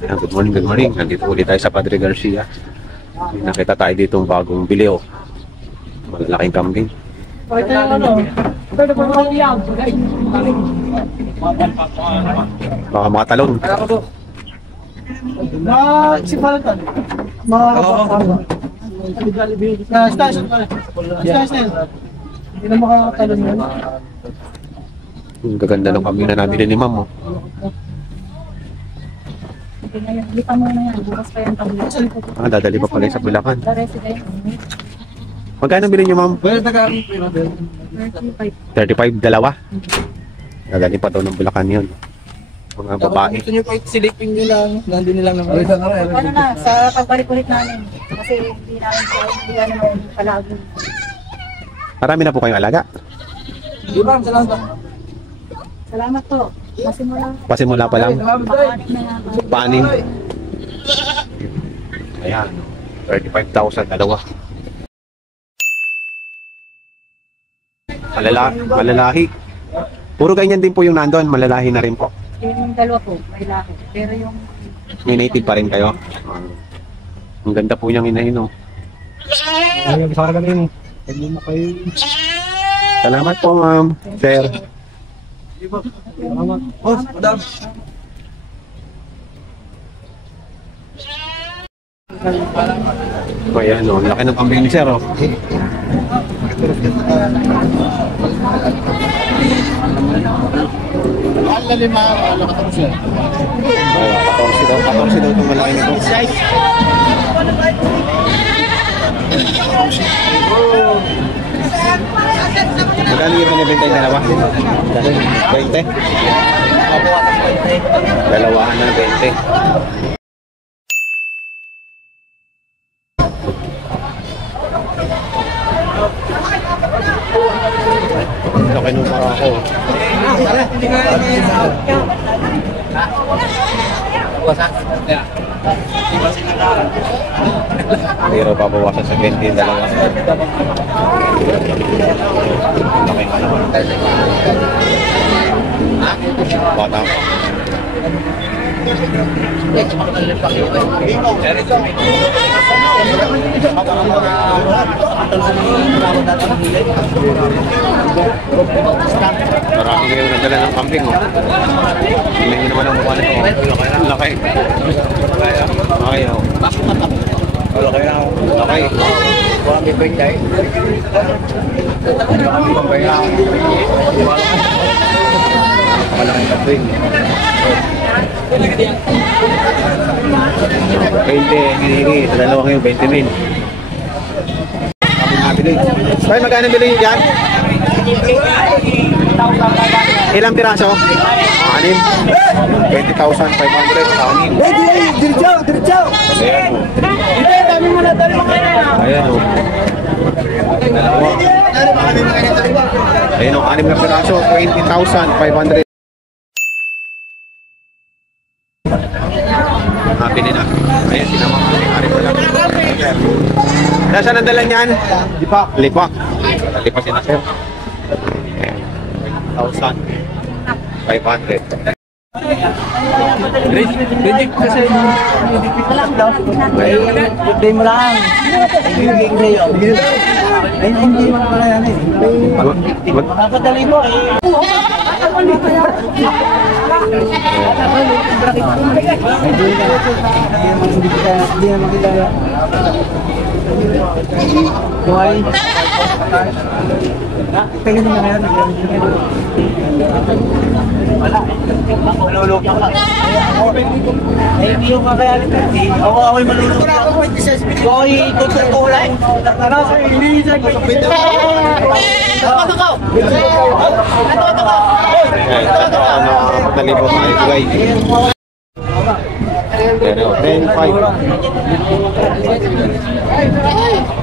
Good morning, good morning. Nandito ulit tayo sa Padre Garcia. Nakita tayo ditong bagong bilyo. Malalaking kambing. Baka mga talon. Si Palatan. Station. Hindi na makakatalon yan. Ang gaganda ng kambing na nabili ni Ma'am. Lipa mo na yan, bukas pa yan tabi. Dadali pa pala sa Bulacan. The resident. Magkano bilhin niyo, Ma'am? 35. 35, dalawa. Dadali pa daw ng Bulacan yun. Mga babae. Gusto nyo kahit silipin nyo lang, nandun nilang naman. Ano na, sa pagbalik ulit namin. Kasi hindi namin palagi. Marami na po kayong alaga. Di ba? Salamat. Salamat po. Pasimula pa lang. Pakanin na nga. Panim. Ayan. 35,000 dalawa. Malalahi. Puro ganyan din po yung nandun. Malalahi na rin po. Yung dalawa po, may lahi. Pero yung... May native pa rin kayo. Ang ganda po niyang inahin, no? Salamat po, ma'am. Sir. Oh, madam. Ayan, no? Laki ng kambing ni Sir, oh. Ala lima, ala 14. 14 daw itong malaki nito. Magkano yung binibenta yung dalawa? 20? Dalawahan na 20. Laki nung marako. Pero pabawasan sa 20 yung dalawa. Laki nga naman. Bata pa. Marami kayo nagdala ng kambing, oh. Hindi nyo naman ang mukha nito. Laki. Okay, oh. Laki na, oh. Laki. Marami ba yung marami ba yung malaking kambing. 20, hinihiri. Sa dalawa kayo, 20 mil. Kami nabili. Kaya magkano bilhin dyan? Ilang piraso? 6. 20,500 sa 6. Diretso! Ayan, oh. Hindi, dami mo na, dami mo kaya. Ayan, oh. Dalawa. Ayan, oh. 6 na piraso. 20,500. Pili na. Ayan, sinama ko na lang. Nasaan ang dala niyan? Lipak. Lipak. Lipasin na, sir. 1,500. Bidik kasi birthday mo lang. Ibigay sa'yo. Hindi mo pala yan eh. Papadali mo eh. Hindi na makilala. Buhay. Tingin na ngayon. Wala. Malulog ka. Hindi yung kakayanin. Ako'y malulog ka. Ako'y tutulay. Ano? Iniisay ko. Ito ko. Nakakapagdalibo sa ibigay. Pero 10,500.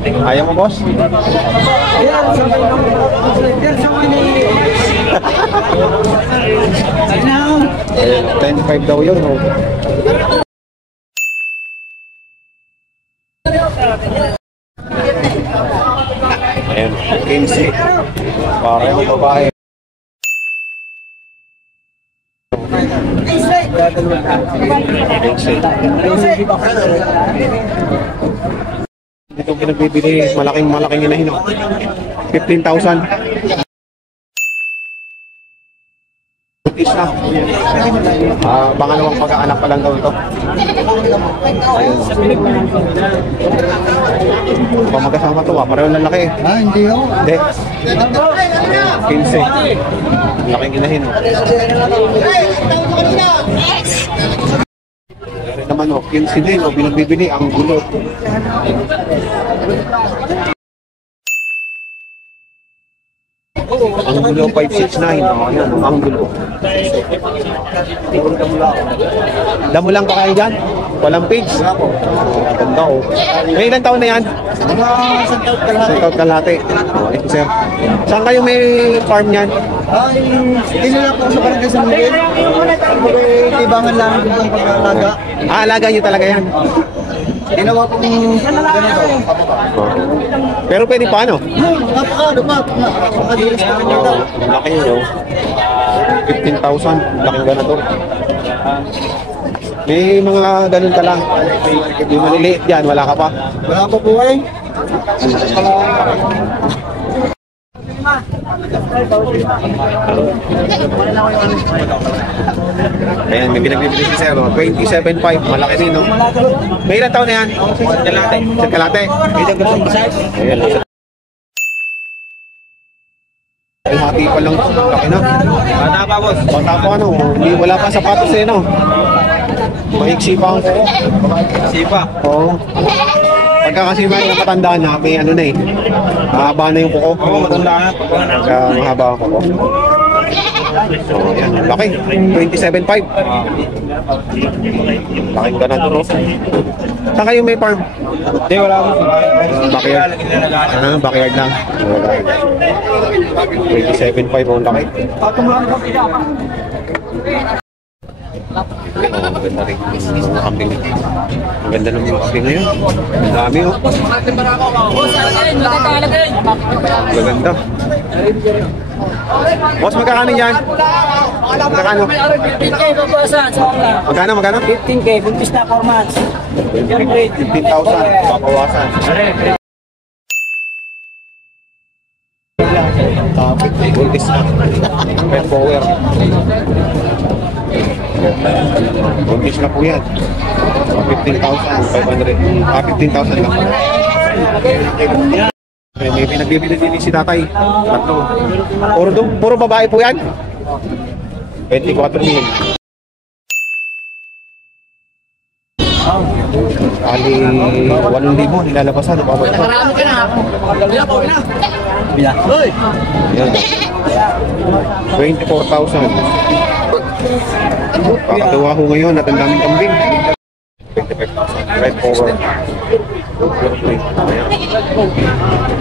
Ayaw mo, boss? Ayan, sabay ng there's so many. 10,500 daw yun, oh. Ayan, 15. Parang babae. Dito pinagbibili, malaking inahin. 15,000. Is na. Pangalawang pagkaanak pa lang daw ito. Ayun. Kung magkasama ito, pareho lalaki. Hindi ako. Hindi. 15. Laking inahin. Meron naman 15 din, binagbibili ang gulo. Ang gulo 569. Ayan, ang gulo. Damo lang pa kayo dyan? Walang page? Ganda oh. May ilang taon na yan? Isang taon ka Isang taon kalahati. Ito sir. Saan kayo may farm yan? Dito lang po sa barangay San Miguel. Tibangan lang yung pag-alaga. Alaga nyo talaga yan? Ginawa kong ganito. Pero pwede pa ano? Napakadilis ko rin dito. Laki nyo. 15,000. Laking gana to. May mga ganun ka lang. Yung maliliit yan, wala ka pa. Wala pa po eh. Ayan, may pinagbibili si Sir. 27.5. Malaki din, no? May ilang taon na yan? Sa Kalate. Ayan. Ay, hati pa lang ito. Laki na. Bata pa, boss. Bata pa, ano? Hindi, wala pa sapatos eh, no? Mahiksi pa ang kuko. Sipa. Oo. Pagka kasi may matanda na, may ano na eh. Mahaba na yung kuko. Oo, matanda na. Pagka mahaba ang kuko. So, yan. Laki. 27.5. Laki ka na ito, no? Saan kayo may farm? Hindi, wala ko. Backyard. Backyard lang. 27.5 ang laki. Ang ganda rin. Mga kambing. Ang ganda ng mga kambing ngayon. Ang dami, oh. Maganda. Boss, magkakano yan? Magkakano? 15K babawasan sa mga. Magkano? 15K, buntis na 4 months. 15,000. Papawasan. Topic. Buntis na. Red power. Buntis na po yan. 15,500. 15,000 lang. May pinagbibili din si tatay. Tatlo. Puro babae po yan? 24,000. Ali 8,000 nilalabasan. Marami ka na. Yan. 24,000. Kakatuwa ko ngayon at ang daming kambing. 25,000. Red power.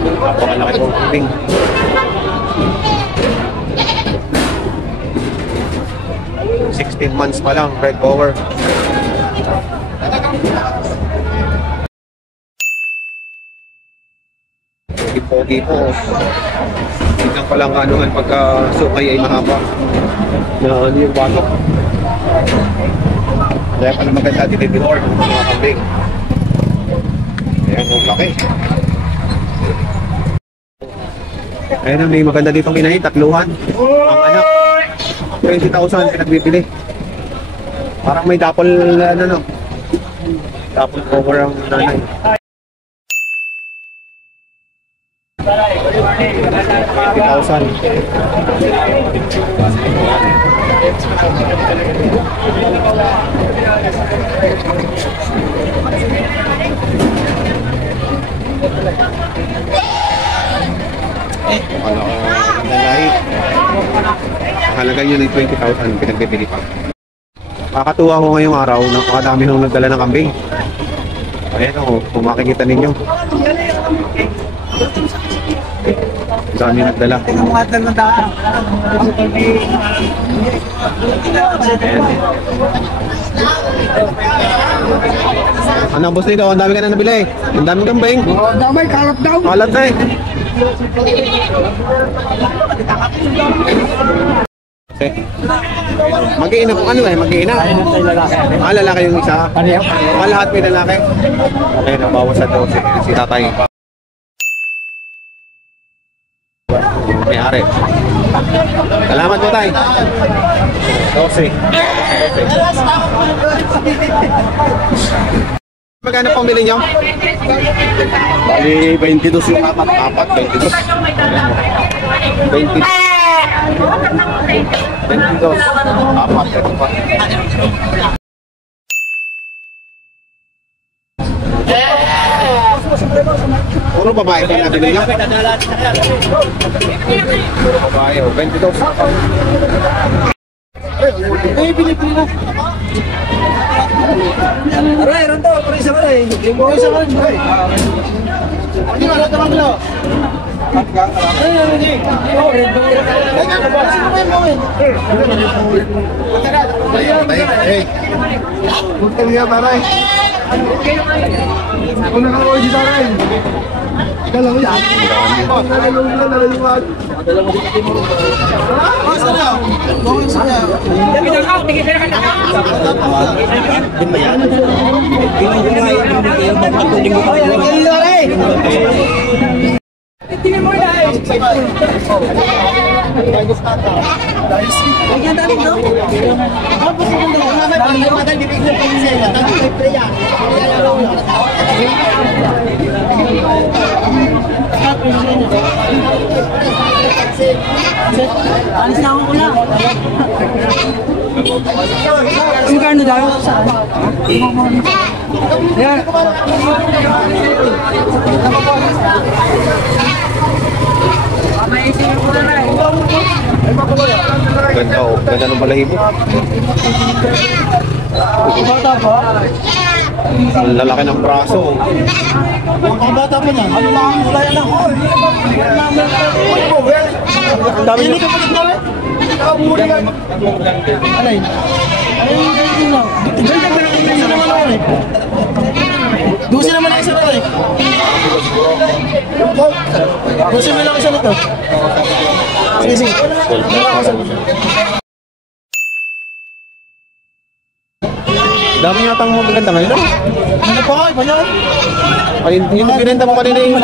Napakalaki ng kambing. 16 months pa lang, red power. Pogi po. Tignan pa lang anuhan pagka sukay ay mahaba. Na ano yung batok. Kaya pala maganda dinidinor ng mga kambing. Ayan, ang laki. Ayan na, may maganda ditong inahin, tatluhan. Ang anak, 20,000 pinagbibili. Parang may dapol, ano no? Dapol cover ang nanay. 20,000. Halaga yun ng 20,000 pinagbibili pa. Makakatuwa ko ngayong araw na makadami nung nagdala ng kambing. Ayan o, kung makikita ninyo. Dami nagdala. Ano boss nito? Ang dami ka na nabili. Ang daming kambing. Damay, kalat daw. Kalat na eh. Mag-iina po ano mag-iina. Lalaki yung isa. Lahat may lalaki. Okay, nabawas sa 12 si tatay. May-ari. Salamat po tayo. 12. Magkano pamili nyo? Bali, 22 yung apat. 22. 22. Apat. Puro babae pa natin nila. Puro babae. 22. Pili-pili na. Aray, ranto, pare isa ka rin. Isa ka rin. Hindi ka lang naman bilo. Bukan nga paray. Ako na ka-uwi si taray. Ikaw lang yan. Nagalong na nalaliwag. Alis na ako kulang. Magkano daw? Yeah. Ganda o. Ganda ng balahibo. Ang lalaki ng braso. Ang bata pa niyan. Ano lang ang wala yan ako. Ang dami niyo. Hindi ka pagod na rin. Nakabuli ka. Alay. Alay yung ganyan lang. Ganyan pa lang. Ganyan naman ako eh. Dusin naman ang isa na rin. Dusin mo lang isa na ito. Sige, sige. Dami yata ang mga ganda ngayon. Ano pa? Iba yan? Ay, yung binenta mo kanina yung...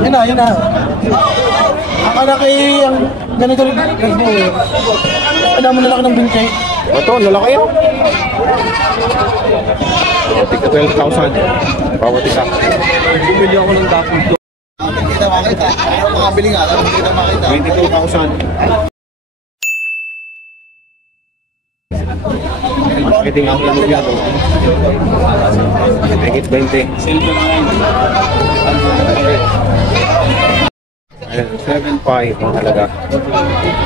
Yun na, yun na. Akala kay ang ganito rin. Ano mo lalaki ng bingkay? Ito, lalaki yun. Tika 12,000. Bawat isa. Bumili ako ng dapong to. Kita makita. Ayaw makabili nga. Kita makita. 22,000. Marketing ang ilog yan. Higit 20. Ayan, 7.5 ang halaga.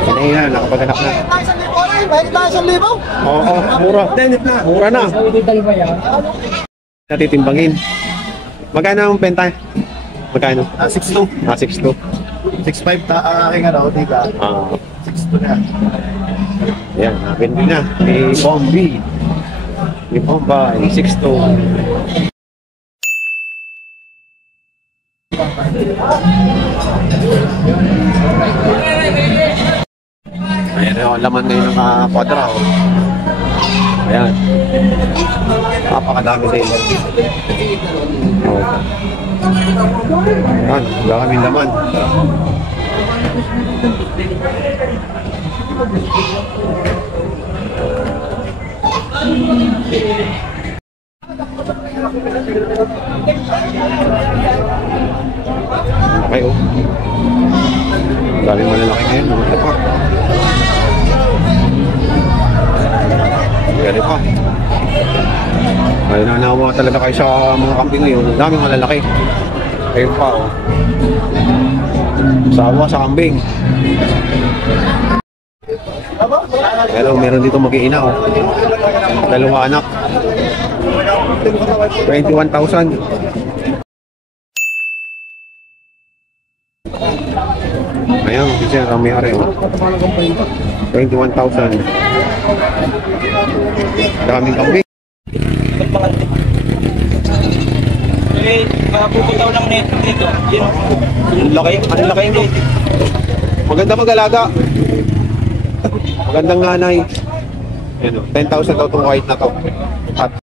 Kanina, nakapaganap na. Bakit tayo 1,000? Oo, mura. Mura na. Natitimbangin. Magkano ang benta? Magkano? 6'2". 6'2". 6'5" aking ano, diba? 6'2" na. Ayan, nabindi na. May Bombi. May Bombay, 6'2". Ayan yung laman ngayon ng kwadra. Ayan. Napakadami din. Ayan, daming laman. Okay, oh. Daming malalaki ngayon. Ano pa? Gari pa. Ay, nanawa talaga kayo sa mga kambing ngayon. Ang daming malalaki. Ayun pa, oh. Sawa sa kambing. Pero meron dito mag-iina, oh. Dalawa anak. 21,000. Ayan, sir, ang may-ari, oh. 21,000. Daming kambing. Puputaw lang nito dito. Ang laki, ang laki nito. Maganda mag-alaga. Magandang nanay. Ayan o, 10,000 daw itong white na to. At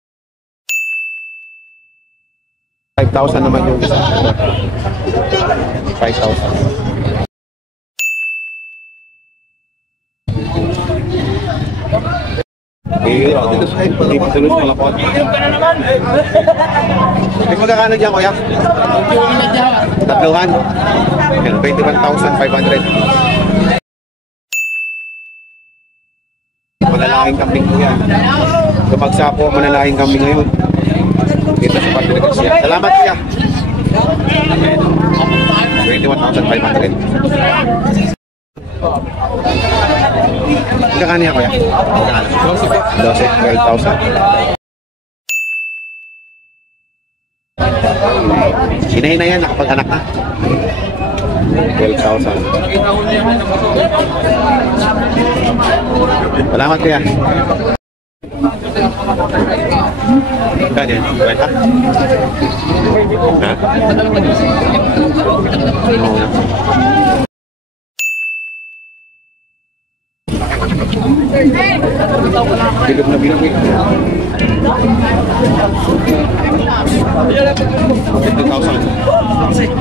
5,000 naman yung isa. 5,000. Hindi pa tulos malapot. May magkakano dyan, kuya? Tatluhan. 21,500. Manalangin kambing po yan. Kumagsa po, manalangin kambing ngayon. Dito sa Patrick siya. Salamat kuya. 21,500. Magkakano yan kuya? 12,000. Hinahin na yan, nakapag-anak na. 12,000. Salamat kuya. Ganyan, kwenta? Ha? Bilog na bilog eh. 50,000.